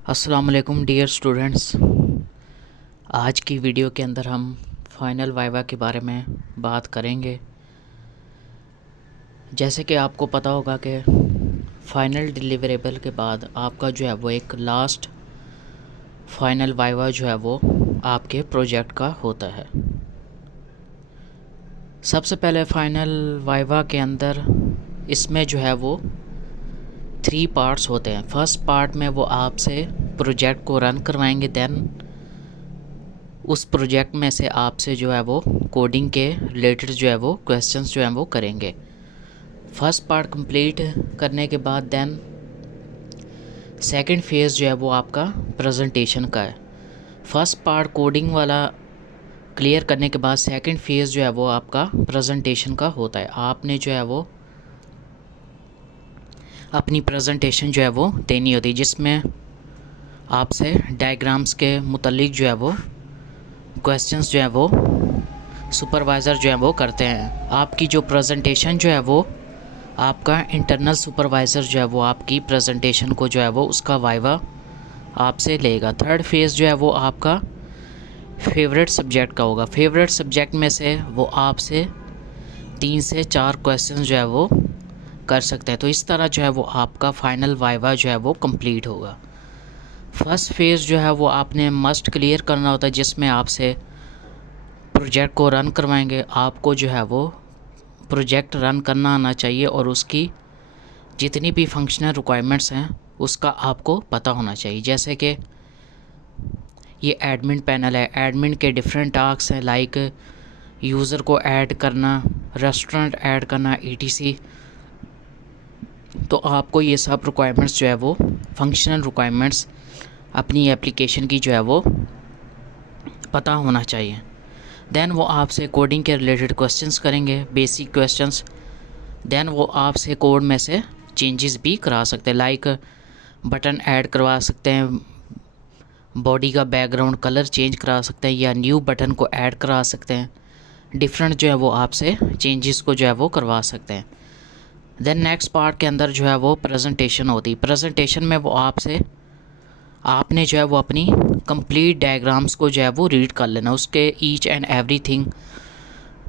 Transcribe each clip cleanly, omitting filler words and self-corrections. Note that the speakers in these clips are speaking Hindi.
अस्सलाम वालेकुम डियर स्टूडेंट्स। आज की वीडियो के अंदर हम फाइनल वाइवा के बारे में बात करेंगे। जैसे कि आपको पता होगा कि फ़ाइनल डिलीवरेबल के बाद आपका जो है वो एक लास्ट फाइनल वाइवा जो है वो आपके प्रोजेक्ट का होता है। सबसे पहले फाइनल वाइवा के अंदर इसमें जो है वो 3 पार्ट्स होते हैं। फर्स्ट पार्ट में वो आपसे प्रोजेक्ट को रन करवाएंगे, देन उस प्रोजेक्ट में से आपसे जो है वो कोडिंग के रिलेटेड जो है वो क्वेश्चंस जो हैं वो करेंगे। फर्स्ट पार्ट कंप्लीट करने के बाद देन सेकंड फेज़ जो है वो आपका प्रेजेंटेशन का है। फर्स्ट पार्ट कोडिंग वाला क्लियर करने के बाद सेकंड फेज़ जो है वो आपका प्रेजेंटेशन का होता है। आपने जो है वो अपनी प्रेजेंटेशन जो है वो देनी होती है, जिसमें आपसे डायग्राम्स के मुतालिक जो है वो क्वेश्चंस जो है वो सुपरवाइज़र जो है वो करते हैं। आपकी जो प्रेजेंटेशन जो है वो आपका इंटरनल सुपरवाइज़र जो है वो आपकी प्रेजेंटेशन को जो है वो उसका वाइवा आपसे लेगा। थर्ड फेज़ जो है वो आपका फेवरेट सब्जेक्ट का होगा। फेवरेट सब्जेक्ट में से वो आपसे 3 से 4 क्वेश्चन जो है वो कर सकते हैं। तो इस तरह जो है वो आपका फाइनल वाइवा जो है वो कंप्लीट होगा। फर्स्ट फेज़ जो है वो आपने मस्ट क्लियर करना होता है, जिसमें आपसे प्रोजेक्ट को रन करवाएंगे। आपको जो है वो प्रोजेक्ट रन करना आना चाहिए और उसकी जितनी भी फंक्शनल रिक्वायरमेंट्स हैं उसका आपको पता होना चाहिए। जैसे कि ये एडमिन पैनल है, एडमिन के डिफरेंट टास्क हैं, लाइक यूज़र को ऐड करना, रेस्टोरेंट ऐड करना, ईटीसी। तो आपको ये सब रिक्वायरमेंट्स जो है वो फंक्शनल रिक्वायरमेंट्स अपनी एप्लीकेशन की जो है वो पता होना चाहिए। देन वो आपसे कोडिंग के रिलेटेड क्वेश्चंस करेंगे, बेसिक क्वेश्चंस। देन वो आपसे कोड में से चेंजेस भी करा सकते हैं, लाइक बटन ऐड करवा सकते हैं, बॉडी का बैकग्राउंड कलर चेंज करा सकते हैं, या न्यू बटन को ऐड करा सकते हैं। डिफरेंट जो है वो आपसे चेंजेस को जो है वो करवा सकते हैं। देन नेक्स्ट पार्ट के अंदर जो है वो प्रेजेंटेशन होती है। प्रेजेंटेशन में वो आपने जो है वो अपनी कंप्लीट डायग्राम्स को जो है वो रीड कर लेना। उसके ईच एंड एवरीथिंग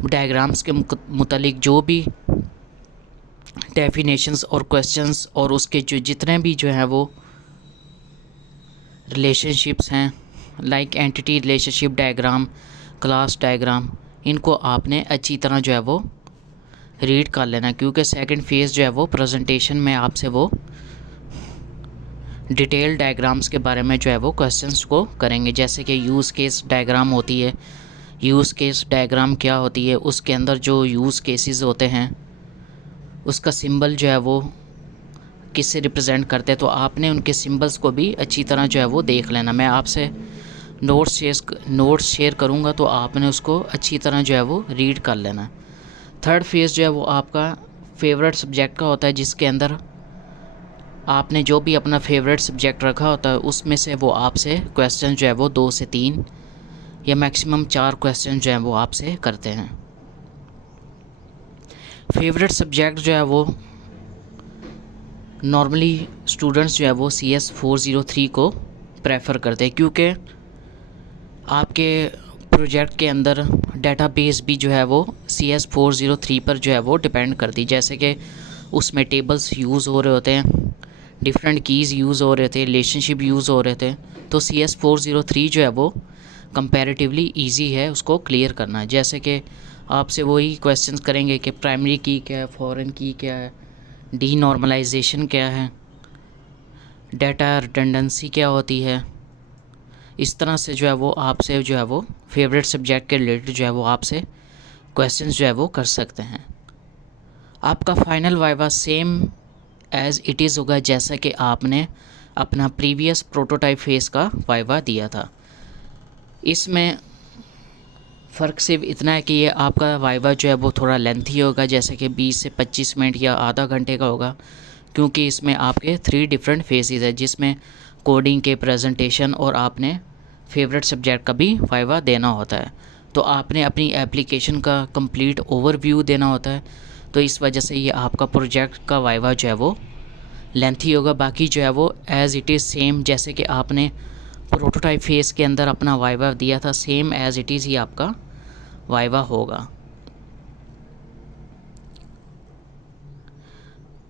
डायग्राम्स के मुतालिक जो भी डेफिनेशंस और क्वेश्चंस और उसके जो जितने भी जो हैं वो रिलेशनशिप्स हैं, like entity relationship diagram, class diagram, इनको आपने अच्छी तरह जो है वो रीड कर लेना, क्योंकि सेकंड फेज़ जो है वो प्रेजेंटेशन में आपसे वो डिटेल डायग्राम्स के बारे में जो है वो क्वेश्चंस को करेंगे। जैसे कि यूज़ केस डायग्राम होती है, यूज़ केस डायग्राम क्या होती है, उसके अंदर जो यूज़ केसेस होते हैं उसका सिंबल जो है वो किससे रिप्रेजेंट करते हैं। तो आपने उनके सिंबल्स को भी अच्छी तरह जो है वो देख लेना। मैं आपसे नोट्स शेयर करूँगा तो आपने उसको अच्छी तरह जो है वो रीड कर लेना। थर्ड फेज़ जो है वो आपका फेवरेट सब्जेक्ट का होता है, जिसके अंदर आपने जो भी अपना फेवरेट सब्जेक्ट रखा होता है उसमें से वो आपसे क्वेश्चन जो है वो 2 से 3 या मैक्सिमम 4 क्वेश्चन जो हैं वो आपसे करते हैं। फेवरेट सब्जेक्ट जो है वो नॉर्मली स्टूडेंट्स जो है वो CS403 को प्रेफर करते हैं, क्योंकि आपके प्रोजेक्ट के अंदर डेटाबेस भी जो है वो CS403 पर जो है वो डिपेंड करती है। जैसे कि उसमें टेबल्स यूज़ हो रहे होते हैं, डिफरेंट कीज़ यूज़ हो रहे थे, रिलेशनशिप यूज़ हो रहे थे। तो CS403 जो है वो कंपैरेटिवली इजी है उसको क्लियर करना। जैसे कि आपसे वही क्वेश्चंस करेंगे कि प्राइमरी की क्या है, फॉरेन की क्या है, डीनॉर्मलाइजेशन क्या है, डाटा रिडंडेंसी क्या होती है। इस तरह से जो है वो आपसे जो है वो फेवरेट सब्जेक्ट के रिलेटेड जो है वो आपसे क्वेश्चंस जो है वो कर सकते हैं। आपका final viva same as it is होगा जैसा कि आपने अपना प्रीवियस प्रोटोटाइप फेज़ का वाइवा दिया था। इसमें फ़र्क सिर्फ इतना है कि ये आपका वाइवा जो है वो थोड़ा लेंथी होगा, जैसे कि 20 से 25 मिनट या आधा घंटे का होगा, क्योंकि इसमें आपके 3 डिफरेंट फेजेस है, जिसमें कोडिंग के प्रेजेंटेशन और आपने फेवरेट सब्जेक्ट का भी वाइवा देना होता है। तो आपने अपनी एप्लीकेशन का कंप्लीट ओवरव्यू देना होता है। तो इस वजह से ये आपका प्रोजेक्ट का वाइवा जो है वो लेंथी होगा, बाकी जो है वो एज़ इट इज़ सेम जैसे कि आपने प्रोटोटाइप फेज़ के अंदर अपना वाइवा दिया था, सेम एज़ इट इज़ ही आपका वाइवा होगा।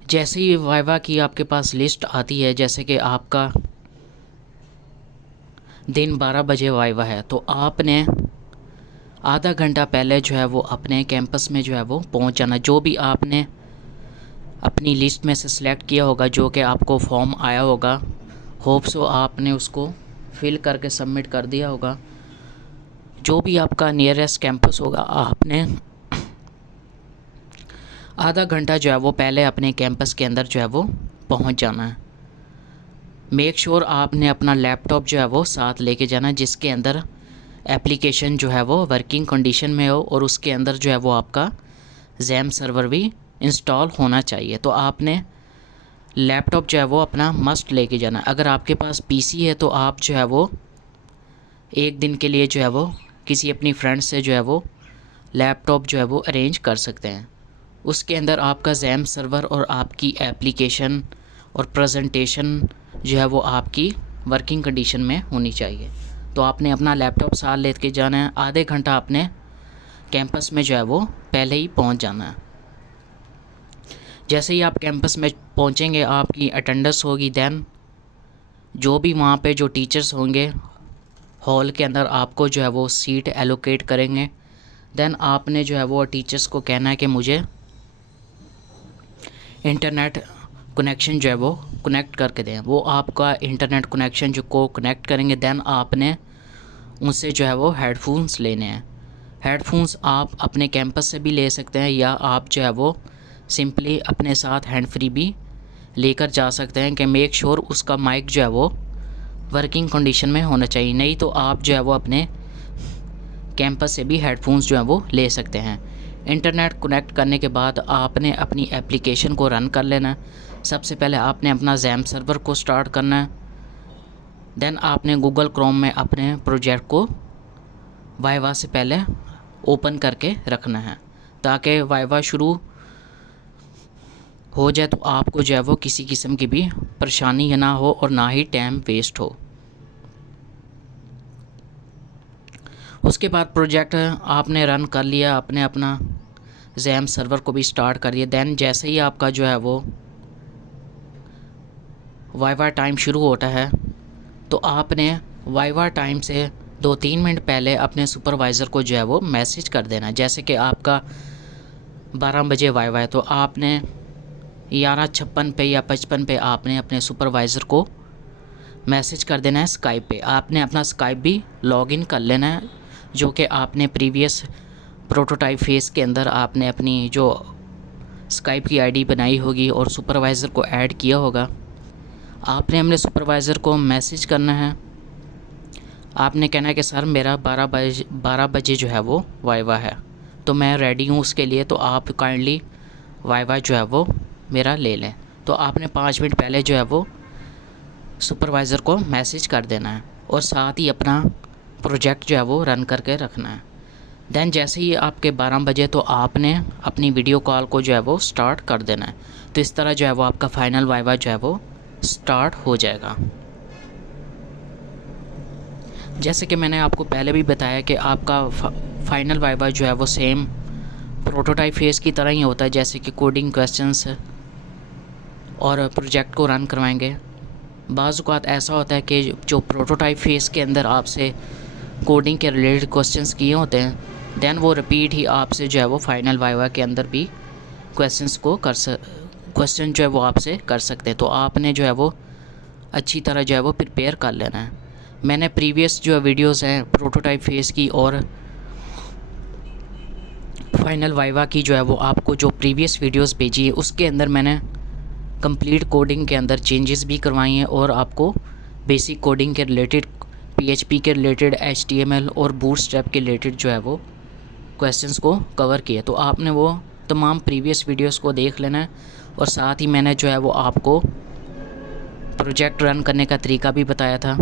जैसे ही वाइवा की आपके पास लिस्ट आती है, जैसे कि आपका दिन 12 बजे वाइवा है, तो आपने आधा घंटा पहले जो है वो अपने कैंपस में जो है वो पहुंच जाना। जो भी आपने अपनी लिस्ट में से सिलेक्ट किया होगा, जो कि आपको फॉर्म आया होगा, होप सो आपने उसको फिल करके सबमिट कर दिया होगा। जो भी आपका नियरेस्ट कैंपस होगा, आपने आधा घंटा जो है वो पहले अपने कैंपस के अंदर जो है वो पहुंच जाना है। मेक श्योर आपने अपना लैपटॉप जो है वो साथ लेके जाना है, जिसके अंदर एप्लीकेशन जो है वो वर्किंग कंडीशन में हो और उसके अंदर जो है वो आपका जैम सर्वर भी इंस्टॉल होना चाहिए। तो आपने लैपटॉप जो है वो अपना मस्ट लेके जाना। अगर आपके पास पीसी है तो आप जो है वो एक दिन के लिए जो है वो किसी अपनी फ्रेंड से जो है वो लैपटॉप जो है वो अरेंज कर सकते हैं। उसके अंदर आपका जैम सर्वर और आपकी एप्लीकेशन और प्रेजेंटेशन जो है वो आपकी वर्किंग कंडीशन में होनी चाहिए। तो आपने अपना लैपटॉप साथ लेके जाना है। आधे घंटा आपने कैंपस में जो है वो पहले ही पहुंच जाना है। जैसे ही आप कैंपस में पहुंचेंगे, आपकी अटेंडेंस होगी। देन जो भी वहाँ पे जो टीचर्स होंगे हॉल के अंदर, आपको जो है वो सीट एलोकेट करेंगे। देन आपने जो है वो टीचर्स को कहना है कि मुझे इंटरनेट कनेक्शन जो है वो कनेक्ट करके दें। वो आपका इंटरनेट कनेक्शन जो को कनेक्ट करेंगे, देन आपने उनसे जो है वो हेडफोन्स लेने हैं। हेडफोन्स आप अपने कैंपस से भी ले सकते हैं, या आप जो है वो सिंपली अपने साथ हैंड फ्री भी लेकर जा सकते हैं कि मेक श्योर उसका माइक जो है वो वर्किंग कंडीशन में होना चाहिए। नहीं तो आप जो है वो अपने कैंपस से भी हेडफोन्स जो है वो ले सकते हैं। इंटरनेट कनेक्ट करने के बाद आपने अपनी एप्लीकेशन को रन कर लेना है। सबसे पहले आपने अपना जैम सर्वर को स्टार्ट करना है। देन आपने गूगल क्रोम में अपने प्रोजेक्ट को वाइवा से पहले ओपन करके रखना है, ताकि वाइवा शुरू हो जाए तो आपको जो है वो किसी किस्म की भी परेशानी ना हो और ना ही टाइम वेस्ट हो। उसके बाद प्रोजेक्ट आपने रन कर लिया, आपने अपना जैम सर्वर को भी स्टार्ट कर दिया। देन जैसे ही आपका जो है वो वाइवा टाइम शुरू होता है, तो आपने वाइवा टाइम से 2-3 मिनट पहले अपने सुपरवाइज़र को जो है वो मैसेज कर देना है। जैसे कि आपका 12 बजे वाइवा है, तो आपने 11:56 पे या 55 पे आपने अपने सुपरवाइज़र को मैसेज कर देना है स्काइप पे। आपने अपना स्काइप भी लॉगिन कर लेना है, जो कि आपने प्रीवियस प्रोटोटाइप फेज़ के अंदर आपने अपनी जो स्काइप की आईडी बनाई होगी और सुपरवाइज़र को ऐड किया होगा। आपने अपने सुपरवाइज़र को मैसेज करना है। आपने कहना है कि सर मेरा 12 बजे जो है वो वाइवा है, तो मैं रेडी हूँ उसके लिए, तो आप काइंडली वाइवा जो है वो मेरा ले लें। तो आपने 5 मिनट पहले जो है वो सुपरवाइज़र को मैसेज कर देना है और साथ ही अपना प्रोजेक्ट जो है वो रन करके रखना है। देन जैसे ही आपके 12 बजे, तो आपने अपनी वीडियो कॉल को जो है वो स्टार्ट कर देना है। तो इस तरह जो है वो आपका फ़ाइनल वाइवा जो है वो स्टार्ट हो जाएगा। जैसे कि मैंने आपको पहले भी बताया कि आपका फ़ाइनल वाइवा जो है वो सेम प्रोटोटाइप फेज़ की तरह ही होता है, जैसे कि कोडिंग क्वेश्चंस और प्रोजेक्ट को रन करवाएंगे। बाज़ औक़ात ऐसा होता है कि जो प्रोटोटाइप फेज़ के अंदर आपसे कोडिंग के रिलेटेड क्वेश्चंस किए होते हैं, देन वो रिपीट ही आपसे जो है वो फ़ाइनल वाइवा के अंदर भी क्वेश्चन जो है वो आपसे कर सकते हैं। तो आपने जो है वो अच्छी तरह जो है वो प्रिपेयर कर लेना है। मैंने प्रीवियस जो वीडियोस हैं प्रोटोटाइप फेज़ की और फाइनल वाइवा की जो है वो आपको जो प्रीवियस वीडियोस भेजी है, उसके अंदर मैंने कंप्लीट कोडिंग के अंदर चेंजेस भी करवाई हैं और आपको बेसिक कोडिंग के रिलेटेड, PHP के रिलेटेड, HTML और बूटस्ट्रैप के रिलेटेड जो है वो क्वेश्चंस को कवर किया। तो आपने वो तमाम प्रीवियस वीडियोस को देख लेना है और साथ ही मैंने जो है वो आपको प्रोजेक्ट रन करने का तरीका भी बताया था,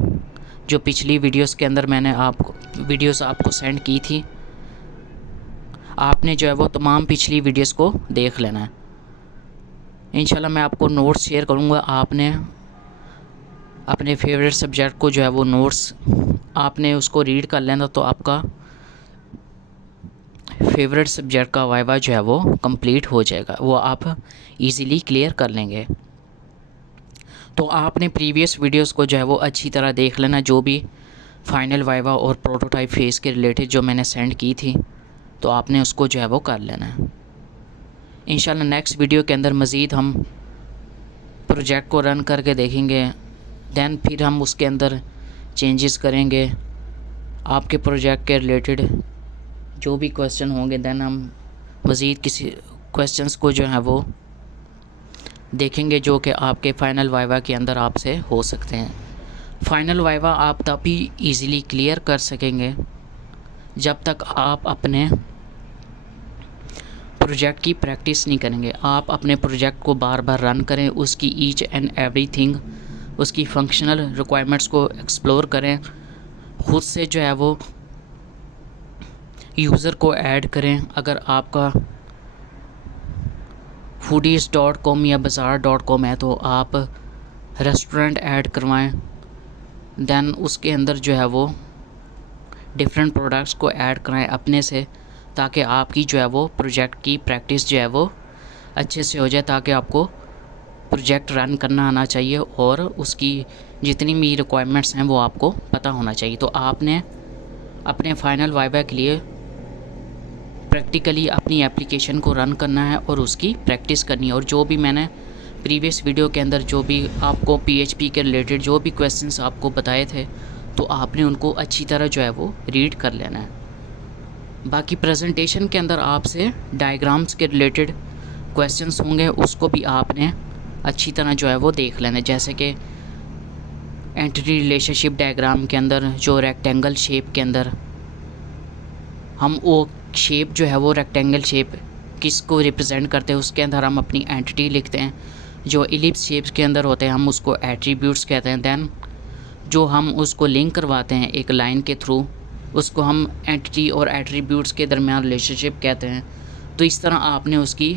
जो पिछली वीडियोस के अंदर मैंने आपको सेंड की थी। आपने जो है वो तमाम पिछली वीडियोस को देख लेना है। इंशाल्लाह मैं आपको नोट्स शेयर करूँगा। आपने अपने फेवरेट सब्जेक्ट को जो है वो नोट्स आपने उसको रीड कर लेना, तो आपका फेवरेट सब्जेक्ट का वाइवा जो है वो कंप्लीट हो जाएगा, वो आप इजीली क्लियर कर लेंगे। तो आपने प्रीवियस वीडियोस को जो है वो अच्छी तरह देख लेना, जो भी फाइनल वाइवा और प्रोटोटाइप फेज़ के रिलेटेड जो मैंने सेंड की थी, तो आपने उसको जो है वो कर लेना है। इंशाल्लाह नेक्स्ट वीडियो के अंदर मज़ीद हम प्रोजेक्ट को रन करके देखेंगे, दैन फिर हम उसके अंदर चेंजेस करेंगे। आपके प्रोजेक्ट के रिलेटेड जो भी क्वेश्चन होंगे, दैन हम मज़ीद किसी क्वेश्चंस को जो है वो देखेंगे जो कि आपके फ़ाइनल वाइवा के अंदर आपसे हो सकते हैं। फ़ाइनल वाइवा आप तभी इजीली क्लियर कर सकेंगे जब तक आप अपने प्रोजेक्ट की प्रैक्टिस नहीं करेंगे। आप अपने प्रोजेक्ट को बार बार रन करें, उसकी ईच एंड एवरीथिंग, उसकी फंक्शनल रिक्वायरमेंट्स को एक्सप्लोर करें, खुद से जो है वो यूज़र को ऐड करें। अगर आपका foodies.com या bazaar.com है तो आप रेस्टोरेंट ऐड करवाएं, दैन उसके अंदर जो है वो डिफरेंट प्रोडक्ट्स को ऐड कराएं अपने से, ताकि आपकी जो है वो प्रोजेक्ट की प्रैक्टिस जो है वो अच्छे से हो जाए, ताकि आपको प्रोजेक्ट रन करना आना चाहिए और उसकी जितनी भी रिक्वायरमेंट्स हैं वो आपको पता होना चाहिए। तो आपने अपने फाइनल वाइवा के लिए प्रैक्टिकली अपनी एप्लीकेशन को रन करना है और उसकी प्रैक्टिस करनी है। और जो भी मैंने प्रीवियस वीडियो के अंदर जो भी आपको PHP के रिलेटेड जो भी क्वेश्चंस आपको बताए थे, तो आपने उनको अच्छी तरह जो है वो रीड कर लेना है। बाकी प्रेजेंटेशन के अंदर आपसे डायग्राम्स के रिलेटेड क्वेश्चंस होंगे, उसको भी आपने अच्छी तरह जो है वो देख लेना है। जैसे कि एंटिटी रिलेशनशिप डायग्राम के अंदर जो रेक्टेंगल शेप के अंदर हम वो शेप जो है वो रेक्टेंगल शेप किसको रिप्रेजेंट करते हैं, उसके अंदर हम अपनी एंटिटी लिखते हैं। जो इलिप्स शेप्स के अंदर होते हैं हम उसको एट्रीब्यूट्स कहते हैं। दैन जो हम उसको लिंक करवाते हैं एक लाइन के थ्रू, उसको हम एंटिटी और एट्रीब्यूट्स के दरमियान रिलेशनशिप कहते हैं। तो इस तरह आपने उसकी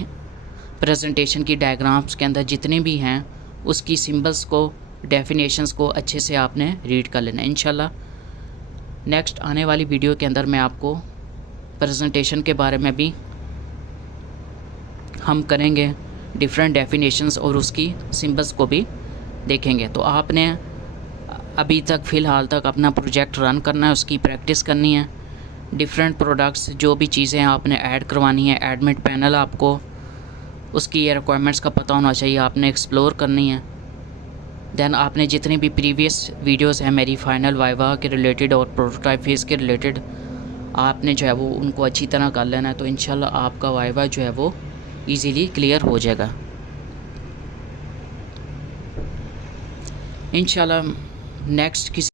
प्रेजेंटेशन की डायग्राम्स के अंदर जितने भी हैं उसकी सिंबल्स को, डेफिनेशंस को अच्छे से आपने रीड कर लेना। इंशाल्लाह नेक्स्ट आने वाली वीडियो के अंदर मैं आपको प्रेजेंटेशन के बारे में भी हम करेंगे, डिफरेंट डेफिनेशंस और उसकी सिंबल्स को भी देखेंगे। तो आपने अभी तक फ़िलहाल तक अपना प्रोजेक्ट रन करना है, उसकी प्रैक्टिस करनी है। डिफरेंट प्रोडक्ट्स जो भी चीज़ें आपने ऐड करवानी है, एडमिट पैनल आपको उसकी रिक्वायरमेंट्स का पता होना चाहिए, आपने एक्सप्लोर करनी है। दैन आपने जितनी भी प्रीवियस वीडियोस हैं मेरी फाइनल वाइवा के रिलेटेड और प्रोटोटाइप फेज़ के रिलेटेड, आपने जो है वो उनको अच्छी तरह कर लेना है। तो इंशाल्लाह आपका वाइवा जो है वो इजीली क्लियर हो जाएगा। इंशाल्लाह नेक्स्ट किसी